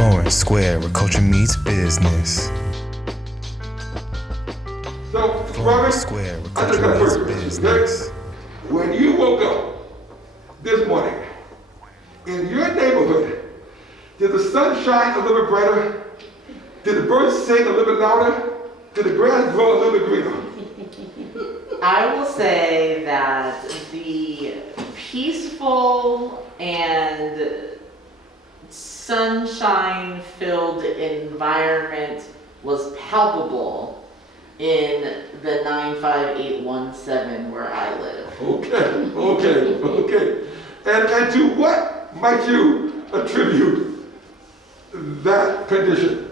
Florence Square, where culture meets business. So, Florence Robert, Square, where I just got culture a meets question, business. okay? When you woke up this morning, in your neighborhood, did the sun shine a little bit brighter? Did the birds sing a little bit louder? Did the grass grow a little bit greener? I will say that the peaceful and sunshine-filled environment was palpable in the 95817 where I live. Okay. And to what might you attribute that condition?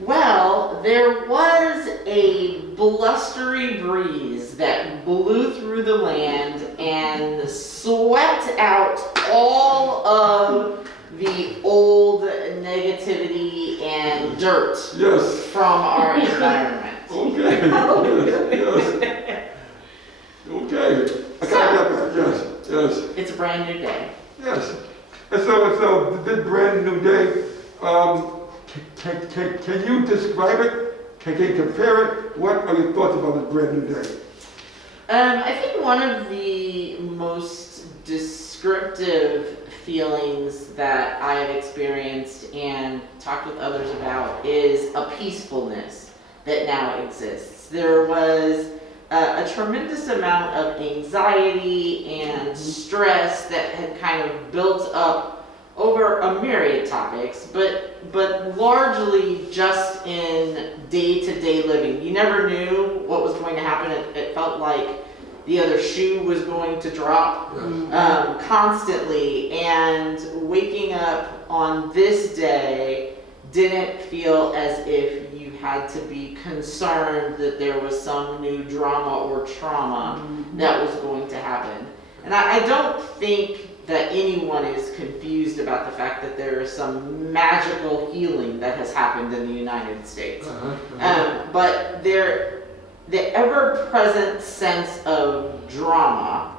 Well, there was a blustery breeze that blew through the land and swept out all of the old negativity and dirt Yes. from our environment. Okay. Yes. Okay. I kind of got that. Yes. It's a brand new day. Yes. And so this brand new day, can you describe it? Can you compare it? What are your thoughts about this brand new day? I think one of the most descriptive feelings that I have experienced and talked with others about is a peacefulness that now exists. There was a tremendous amount of anxiety and stress that had kind of built up over a myriad of topics, but largely just in day-to-day living. You never knew what was going to happen. It felt like the other shoe was going to drop constantly, and waking up on this day didn't feel as if you had to be concerned that there was some new drama or trauma that was going to happen. And I don't think that anyone is confused about the fact that there is some magical healing that has happened in the United States. But the ever-present sense of drama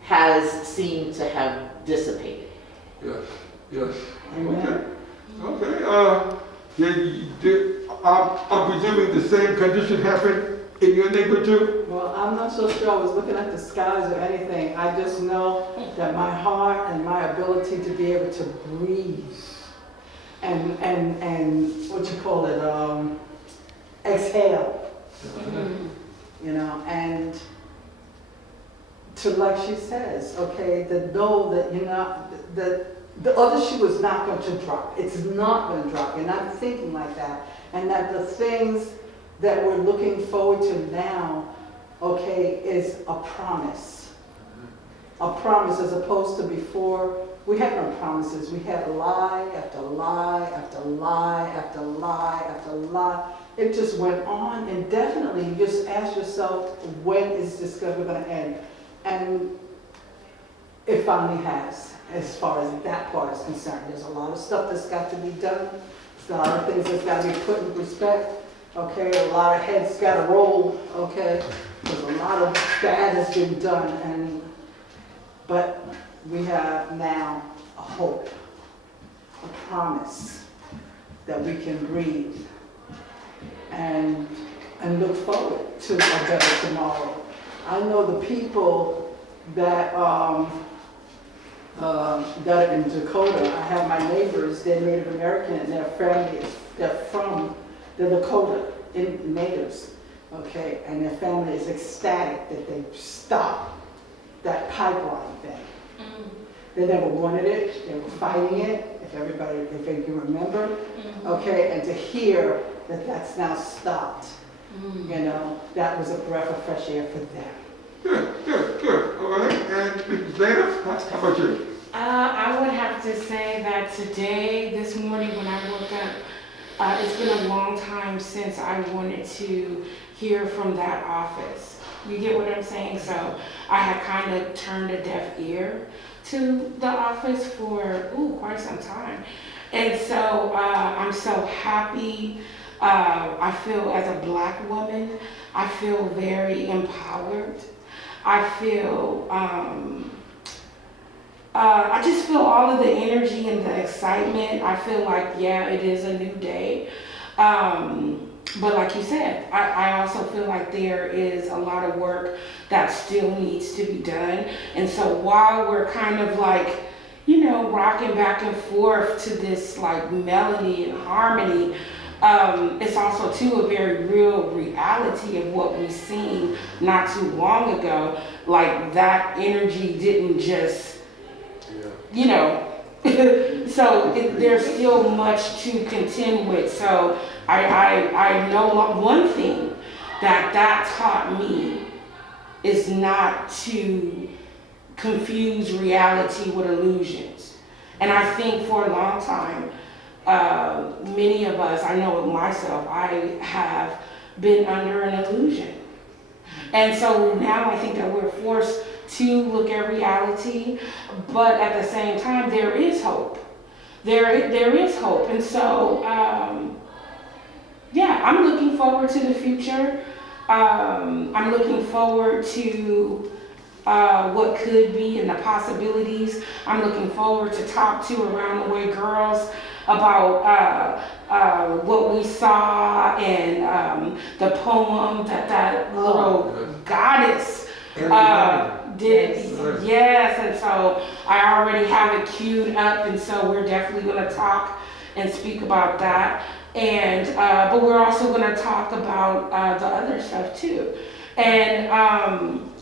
has seemed to have dissipated. Yes. Okay. I'm presuming the same condition happened in your neighborhood too? Well, I'm not so sure I was looking at the skies or anything. I just know that my heart and my ability to be able to breathe and what you call it, exhale, you know, and to, like she says, okay, to know that you're not, the other shoe is not going to drop. It's not going to drop. You're not thinking like that. And that the things that we're looking forward to now, okay, is a promise. A promise as opposed to before. We had no promises. We had lie after lie after lie after lie after lie. It just went on indefinitely. You just ask yourself, when is this ever going to end? And it finally has, as far as that part is concerned. There's a lot of stuff that's got to be done. There's a lot of things that's got to be put in respect. Okay, a lot of heads got to roll. Okay, there's a lot of bad has been done, but we have now a hope, a promise that we can breathe and look forward to a better tomorrow. I know the people that are in Dakota. I have my neighbors, they're Native American, and their family they're from the Dakota natives, okay, and their family is ecstatic that they stopped that pipeline thing. They never wanted it, they were fighting it, if you can remember, okay, and to hear that that's now stopped, you know, that was a breath of fresh air for them. Good. All right, and Zainab, how about you? I would have to say that today, this morning when I woke up, it's been a long time since I wanted to hear from that office. You get what I'm saying? So I had kind of turned a deaf ear to the office for quite some time. And so I'm so happy. I feel as a Black woman, I feel very empowered. I feel I just feel all of the energy and the excitement. I feel like, yeah, it is a new day. But like you said, I also feel like there is a lot of work that still needs to be done. And so while we're kind of like, you know, rocking back and forth to this like melody and harmony, it's also too a very real reality of what we've seen not too long ago. Like that energy didn't just, you know, so there's still much to contend with. So I know one thing that taught me is not to confuse reality with illusions. And I think for a long time, many of us, I know of myself, I have been under an illusion. And so now I think that we're forced to look at reality, but at the same time, there is hope. There is hope. And so, yeah, I'm looking forward to the future. I'm looking forward to what could be and the possibilities. I'm looking forward to talk to Around the Way girls about what we saw and the poem that little goddess did. Yes, and so I already have it queued up, and so we're definitely going to talk and speak about that. And but we're also going to talk about the other stuff too. And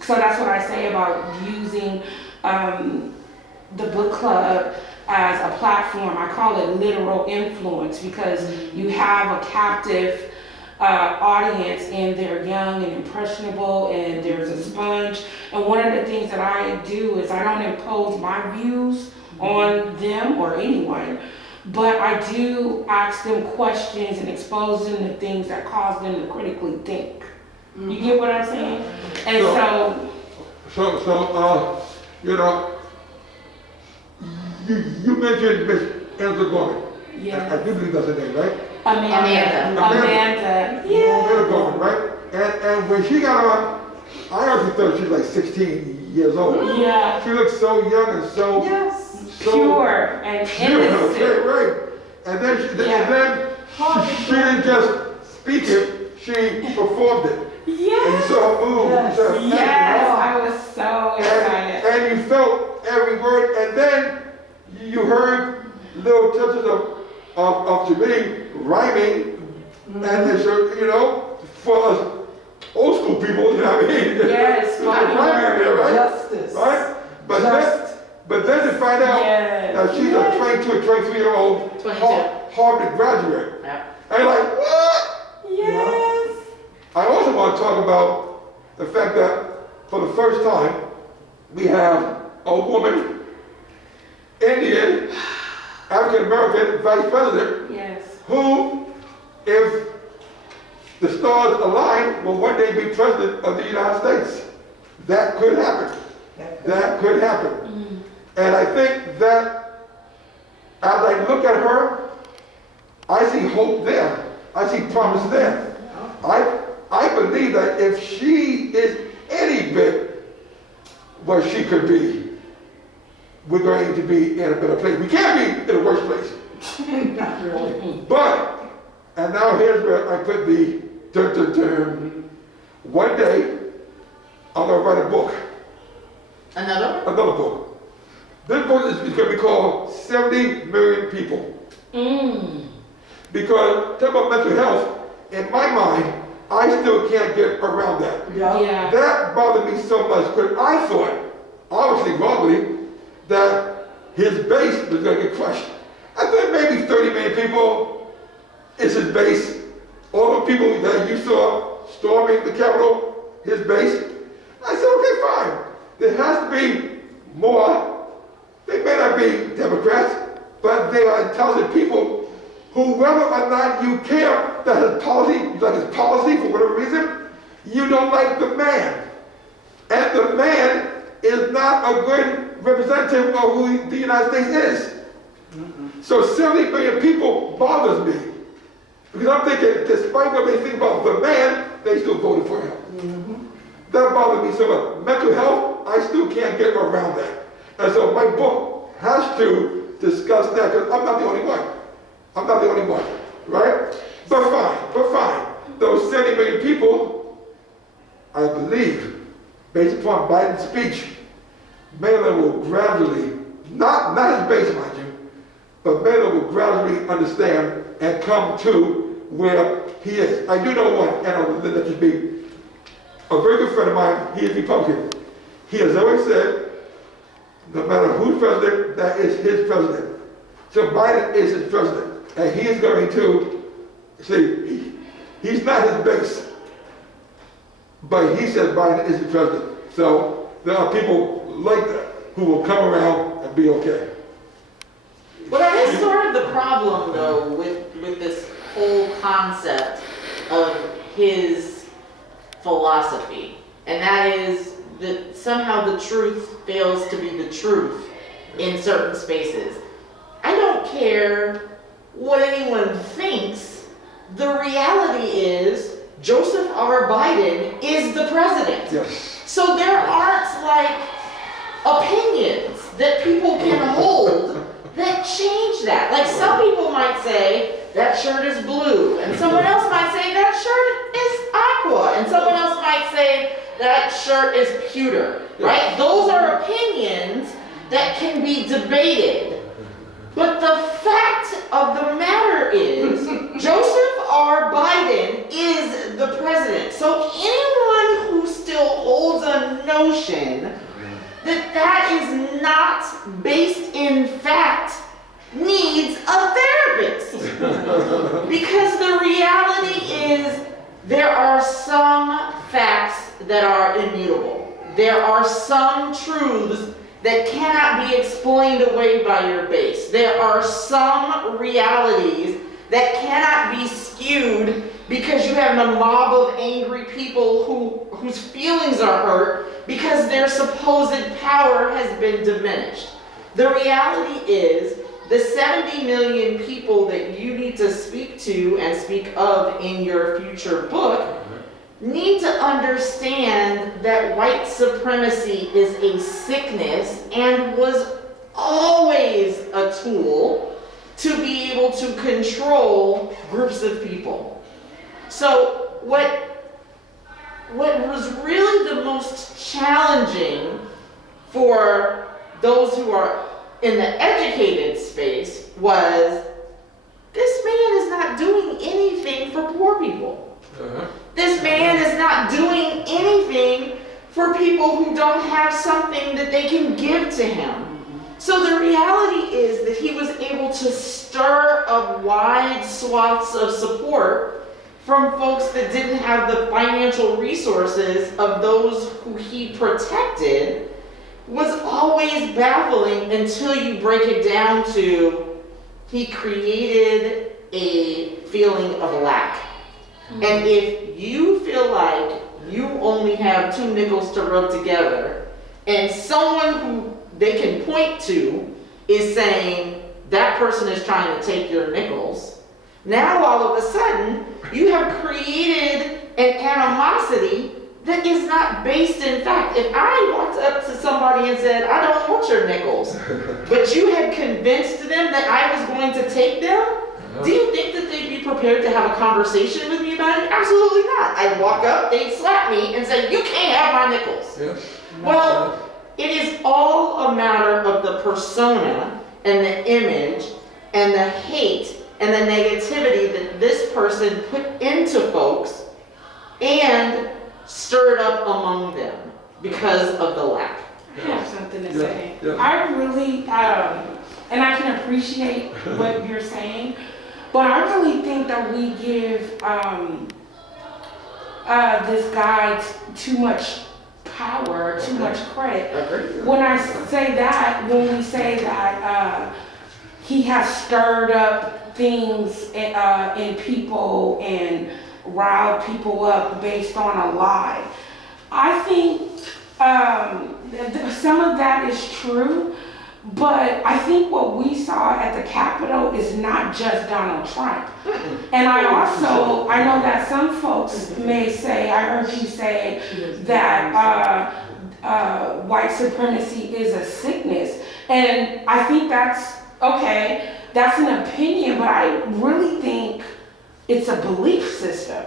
so that's what I say about using the book club as a platform. I call it literal influence, because you have a captive audience, and they're young and impressionable, and there's a sponge. And one of the things that I do is I don't impose my views on them or anyone, but I do ask them questions and expose them to things that cause them to critically think. You get what I'm saying? And you know, you mentioned Miss Angela Gorman. Yeah. I do believe that's her name, right? Amanda. Amanda Yeah. Gorman, right? And when she got on, I honestly thought she was like 16 years old. Yeah. She looked so young and so Pure and innocent. Okay, right. And then she didn't just speak it, she performed it. Yes. And you saw her move. Yes. You saw her Yes, I was so excited. and you felt every word, and then you heard little touches of Jamie rhyming, and then, you know, for us old school people, you know what I mean? Yes, rhyming there, right? Justice. Right? Just. But then to find out that she's a 22 or 23-year-old 22. Harvard graduate. Yeah. And you're like, what? Yes. I also want to talk about the fact that for the first time, we have a woman, Indian, African-American vice president, Yes. who, if the stars align, will one day be president of the United States. That could happen. That could happen. And I think that as I look at her, I see hope there. I see promise there. I believe that if she is any bit what she could be, we're going to be in a better place. We can't be in a worse place. Not really. But, and now here's where I put the dun. One day, I'm going to write a book. Another? Another book. This book is going to be called 70 Million People. Because, talk about mental health, in my mind, I still can't get around that. Yeah. That bothered me so much because I thought, obviously wrongly, that his base was going to get crushed. I thought maybe 30 million people is his base. All the people that you saw storming the Capitol, his base. I said, okay, fine. There has to be more. They may not be Democrats, but they are intelligent people who, whether or not you care that his policy, you like his policy for whatever reason, you don't like the man. And the man is not a good representative of who the United States is. So 70 million people bothers me. Because I'm thinking, despite what they think about the man, they still voted for him. That bothers me so much. Mental health, I still can't get around that. And so my book has to discuss that, because I'm not the only one. I'm not the only one, right? But fine. Those 70 million people, I believe, based upon Biden's speech, many of them will gradually, not his base, mind you, but many of them will gradually understand and come to where he is. I do know one, and I'll let you be. A very good friend of mine, he is Republican. He has always said, no matter who's president, that is his president. So Biden is his president. And he is going to, see, he's not his base. But he said Biden is his president. So there are people like that who will come around and be okay. Well, that is sort of the problem, though, with this whole concept of his philosophy. And that is that somehow the truth fails to be the truth in certain spaces. I don't care what anyone thinks. The reality is Joseph R. Biden is the president. Yes. So there aren't like opinions that people can hold that change that. Like some people might say that shirt is blue, and someone else might say that shirt is aqua, and someone else might say that shirt is pewter, right? Those are opinions that can be debated. But the fact of the matter is, Joseph R. Biden is the president. So anyone who still holds a notion that that is not based in fact needs a therapist. Because the reality is there are some facts that are immutable. There are some truths that cannot be explained away by your base. There are some realities that cannot be skewed because you have a mob of angry people whose feelings are hurt because their supposed power has been diminished. The reality is the 70 million people that you need to speak to and speak of in your future book need to understand that white supremacy is a sickness and was always a tool to be able to control groups of people. So what was really the most challenging for those who are in the educated space was this man is not doing anything for poor people. This man is not doing anything for people who don't have something that they can give to him. So the reality is that he was able to stir up wide swaths of support from folks that didn't have the financial resources of those who he protected was always baffling until you break it down to he created a feeling of lack. And if you feel like you only have 2 nickels to rub together, and someone who they can point to is saying that person is trying to take your nickels, now all of a sudden you have created an animosity that is not based in fact. If I walked up to somebody and said, I don't want your nickels, but you had convinced them that I was going to take them, do you think that they'd be prepared to have a conversation with me about it? Absolutely not. I'd walk up, they'd slap me and say, you can't have my nickels. Yes. Well, it is all a matter of the persona and the image and the hate and the negativity that this person put into folks and stirred up among them because of the lack. I have something to say. Yeah. I really, and I can appreciate what you're saying, but I really think that we give this guy too much power, too much credit. Agreed. When we say that he has stirred up things in people and riled people up based on a lie, I think some of that is true, but I think what we saw at the Capitol is not just Donald Trump. And I know that some folks may say, I heard you say that white supremacy is a sickness. And I think that's okay, that's an opinion, but I really think it's a belief system.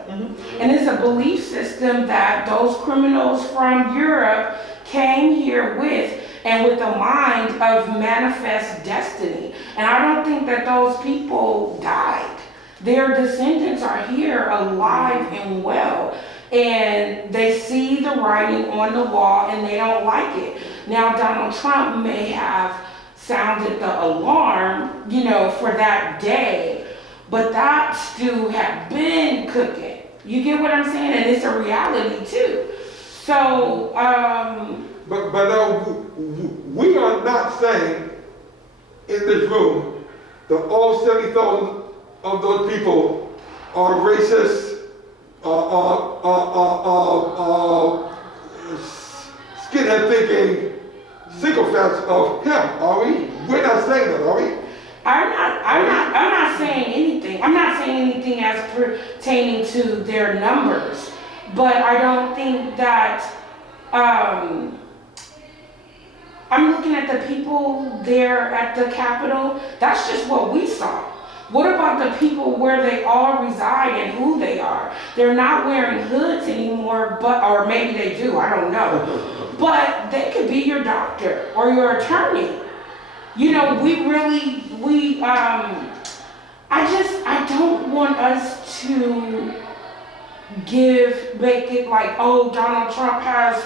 And it's a belief system that those criminals from Europe came here with, and with the mind of manifest destiny. And I don't think that those people died. Their descendants are here alive and well. And they see the writing on the wall and they don't like it. Now, Donald Trump may have sounded the alarm, you know, for that day, but that stew had been cooking. You get what I'm saying? And it's a reality too. So, But we are not saying in this room that all 70,000 of those people are racist, skinhead thinking sycophants of him, are we? We're not saying that, are we? I'm not saying anything. I'm not saying anything as pertaining to their numbers, but I don't think that. I'm looking at the people there at the Capitol. That's just what we saw. What about the people where they all reside and who they are? They're not wearing hoods anymore, or maybe they do, I don't know. But they could be your doctor or your attorney. You know, I don't want us to make it like, oh, Donald Trump has,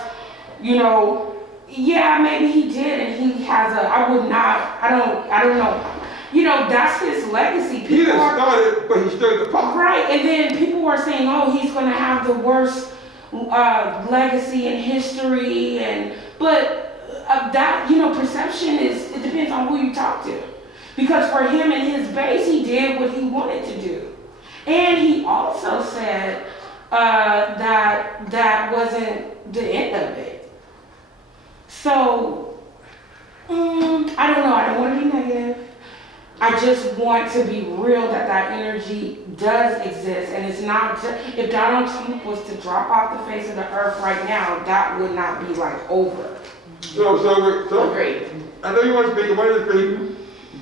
you know, yeah, maybe he did, and he has I don't know. You know, that's his legacy. He didn't start it, but he stirred the pot. Right, and then people were saying, oh, he's going to have the worst legacy in history, but that, you know, perception it depends on who you talk to. Because for him and his base, he did what he wanted to do. And he also said that wasn't the end of it. So, I don't know, I don't want to be negative. I just want to be real that energy does exist, and it's not just, if Donald Trump was to drop off the face of the earth right now, that would not be like over. So Agreed. I know you want to speak,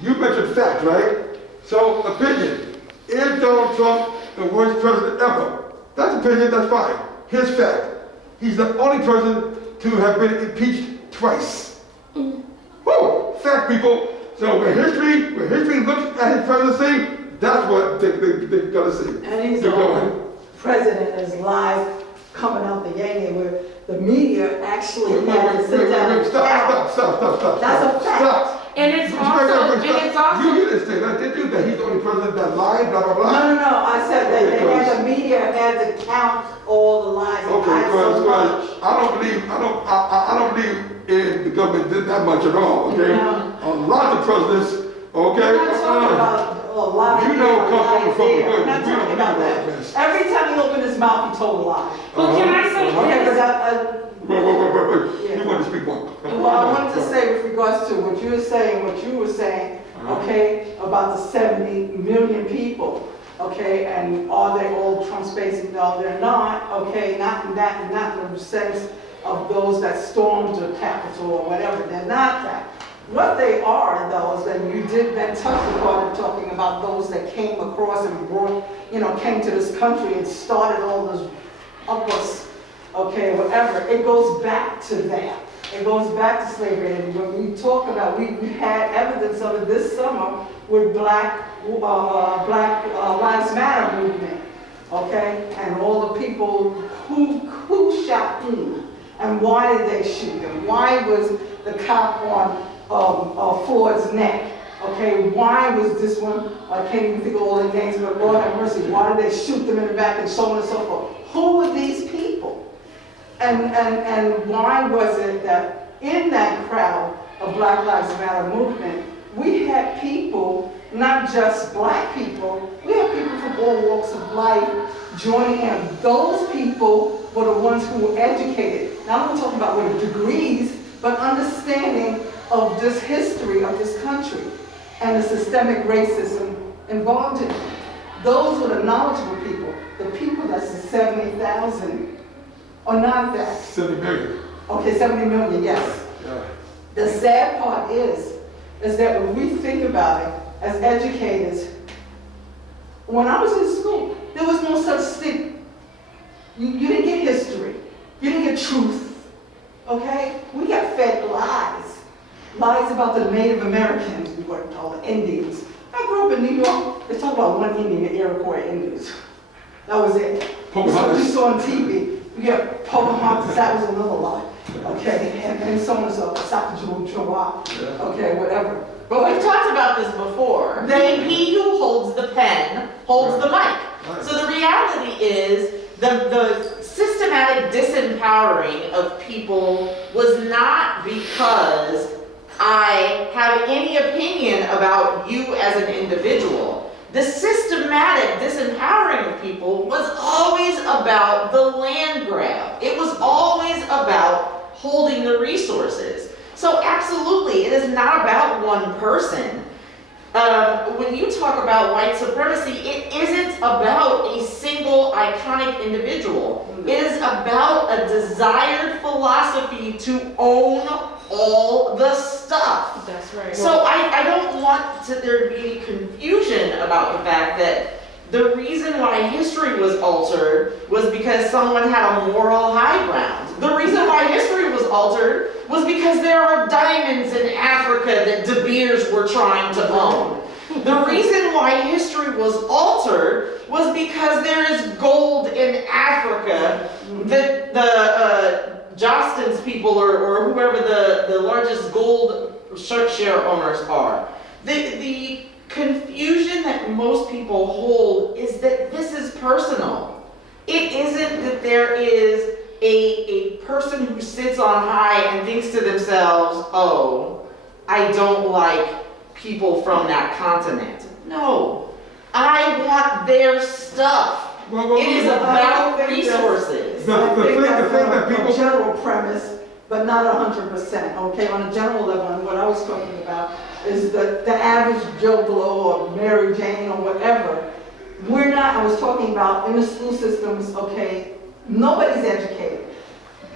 you mentioned facts, right? So, opinion. Is Donald Trump the worst president ever? That's opinion, that's fine. Here's fact. He's the only person to have been impeached twice. Woo! Fact, people. So when history looks at his presidency, that's what they're gonna see. And he's the only president that's live coming out the Yang, where the media actually had to sit down and Stop. That's a fact. Stop. And it's also, You didn't say that, did you? That he's the only president that lied, blah, blah, blah? No. I said that the media had to count all the lies and Okay, lies so much. I don't believe in the government did that much at all, okay? No. A lot of presidents, okay? I'm not talking about a lot of You know, people come lying from the there. I'm not we don't talking need about that that. mess. Every time he opened his mouth, he told a lie. Well, can I say Okay, this? but Wait. Yeah. You want to speak more? well, I wanted to say with regards to what you were saying, okay, about the 70 million people, okay, and are they all Trump's base? No, they're not, okay, not in the sense of those that stormed the Capitol or whatever, they're not that. What they are, though, is that you did then touch upon it, talking about those that came across and brought, came to this country and started all this upwards, okay, whatever. It goes back to that. It goes back to slavery. And when we talk about, we had evidence of it this summer with Black Lives Matter movement, okay, and all the people who shot whom, and why did they shoot them? Why was the cop on Ford's neck? Okay, why was this one? I can't even think of all the names, but Lord have mercy. Why did they shoot them in the back and so on and so forth? Who were these people? And why was it that in that crowd of Black Lives Matter movement, we had people, not just black people, we had people from all walks of life joining in. Those people were the ones who were educated. Now I'm talking about with degrees, but understanding of this history of this country and the systemic racism involved in it. Those were the knowledgeable people. The people that's the 70,000 are not that. 70 million. Okay, 70 million, yes. Yeah. The sad part is that when we think about it as educators, when I was in school, there was no such thing. You didn't get history. You didn't get truth. Okay? We got fed lies. Lies about the Native Americans, we were called Indians. I grew up in New York. They talk about one Indian, the Iroquois Indians. That was it. Pocahontas. You saw on TV. You got Pocahontas, that was another lie. Okay? And so on and so forth. Yeah. Okay, whatever. But we've talked about this before. He who holds the pen holds the mic. Right. So the reality is the systematic disempowering of people was not because I have any opinion about you as an individual. The systematic disempowering of people was always about the land grab. It was always about holding the resources. So absolutely, it is not about one person. When you talk about white supremacy, it isn't about a single iconic individual. It is about a desired philosophy to own all the stuff. That's right. So I don't want there to be any confusion about the fact that the reason why history was altered was because someone had a moral high ground. The reason why history was altered was because there are diamonds in Africa that De Beers were trying to own. The reason why history was altered was because there is gold in Africa that the Jostens people or whoever the largest gold share owners are. The confusion that most people hold is that this is personal. It isn't that there is a person who sits on high and thinks to themselves, oh, I don't like people from that continent. No, I want their stuff. It is about resources. The thing that people- A general premise, but not 100%, okay? On a general level, and what I was talking about is the average Joe Blow or Mary Jane or whatever. I was talking about in the school systems, okay, nobody's educated.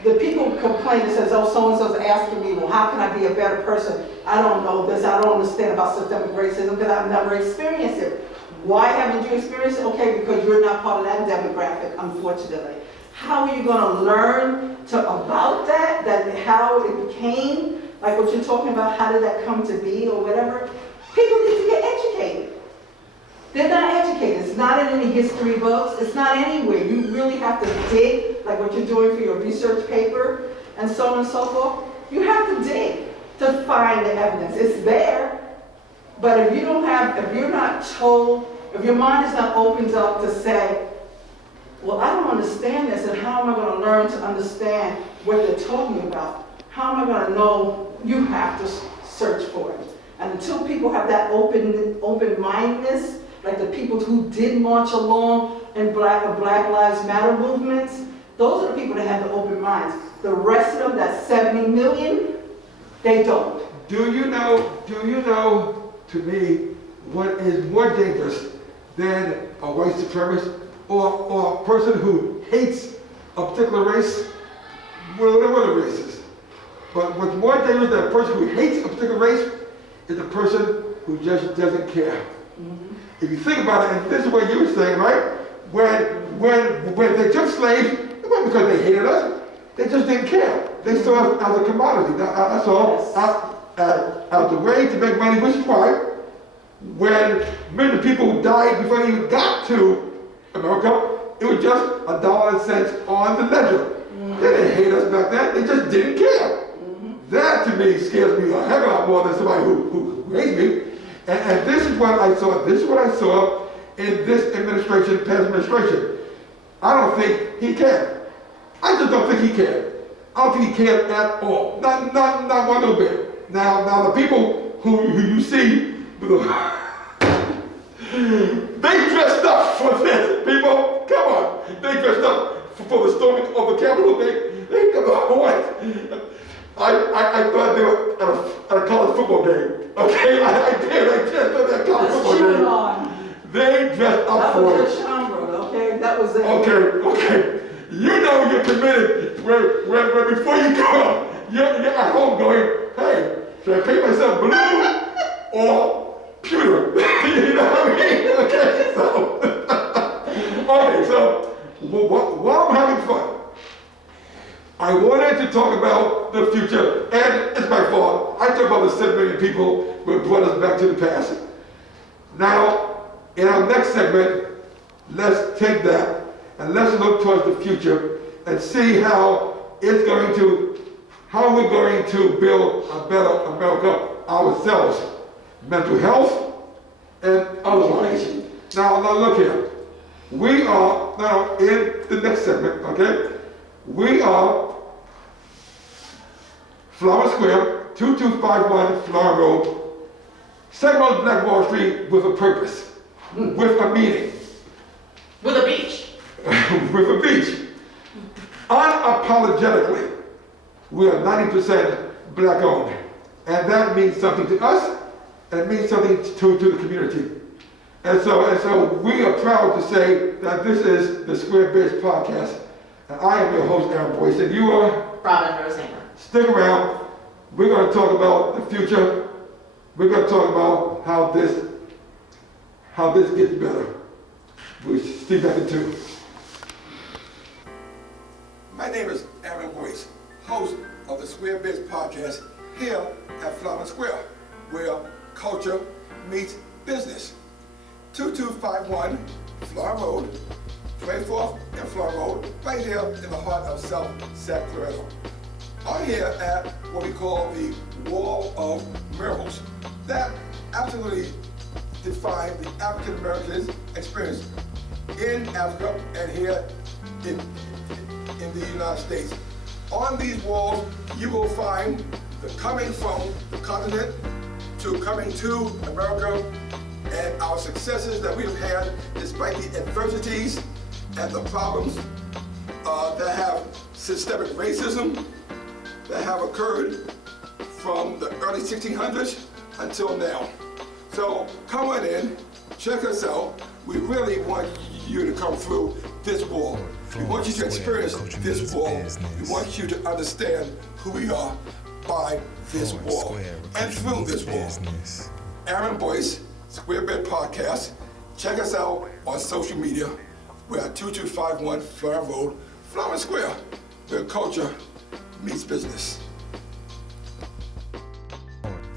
The people complain and says, oh, so-and-so's asking me, well, how can I be a better person? I don't know this, I don't understand about systemic racism because I've never experienced it. Why haven't you experienced it? Okay, because you're not part of that demographic, unfortunately. How are you gonna learn about that how it became, like what you're talking about, how did that come to be or whatever? People need to get educated. They're not educated. It's not in any history books. It's not anywhere. You really have to dig, like what you're doing for your research paper and so on and so forth. You have to dig to find the evidence. It's there, but if you're not told, if your mind is not opened up to say, well, I don't understand this, and how am I going to learn to understand what they're talking about? How am I going to know? You have to search for it. And until people have that open-mindedness, like the people who did march along in Black Lives Matter movements, those are the people that have the open minds. The rest of them, that 70 million, they don't. Do you know, to me, what is more dangerous than a white supremacist or a person who hates a particular race, whatever the race is? But what's more dangerous than a person who hates a particular race is a person who just doesn't care. Mm-hmm. If you think about it, and this is what you were saying, right? When they took slaves, it wasn't because they hated us. They just didn't care. They saw us as a commodity. That's all. As a way to make money, which is why when many of the people who died before they even got to America, it was just $1.00 on the ledger. Mm-hmm. They didn't hate us back then. They just didn't care. Mm-hmm. That to me scares me a heck of a lot more than somebody who hates me. And this is what I saw. This is what I saw in this administration, past administration. I don't think he cared. I just don't think he cared. I don't think he cared at all. Not one little bit. Now the people who you see, they dressed up for this. People, come on. They dressed up for the storming of the Capitol. They come on. What? I thought they were at a college football game. Okay, I did at a college football game. On. They dressed up for it. That was your Schomburg, okay? That was it. Okay. You know you're committed where before you go, you're at home going, hey, should I paint myself blue or pewter? You know what I mean? Okay, so while I'm having fun, I wanted to talk about the future, and it's my fault. I talk about the 7 million people who brought us back to the past. Now, in our next segment, let's take that and let's look towards the future and see how we're going to build a better America ourselves, mental health and otherwise. Now look here. We are now in the next segment, okay? We are Flower Square, 2251 Flower Road, segment of Black Wall Street with a purpose, with a meaning. With a beach. With a beach. Unapologetically, we are 90% black owned. And that means something to us, and it means something to the community. And so we are proud to say that this is the Square Biz Podcast. And I am your host, Aaron Boyce, and you are? Robin Rosehammer. Stick around. We're going to talk about the future. We're going to talk about how this gets better. We'll see back in 2. My name is Aaron Boyce, host of the Square Biz Podcast here at Flower Square, where culture meets business. 2251 Flower Road, 24th and Flower Road, right here in the heart of South Sacramento. I'm here at what we call the Wall of Miracles. That absolutely define the African American experience in Africa and here in the United States. On these walls, you will find the coming from the continent to coming to America and our successes that we've had despite the adversities and the problems that have systemic racism that have occurred from the early 1600s until now. So come on in, check us out. We really want you to come through this wall. We want you to experience this wall. We want you to understand who we are by this wall and through this wall. Aaron Boyce, Square Biz Podcast. Check us out on social media. We're at 2251 Flower Road, Flower Square, where culture meets business.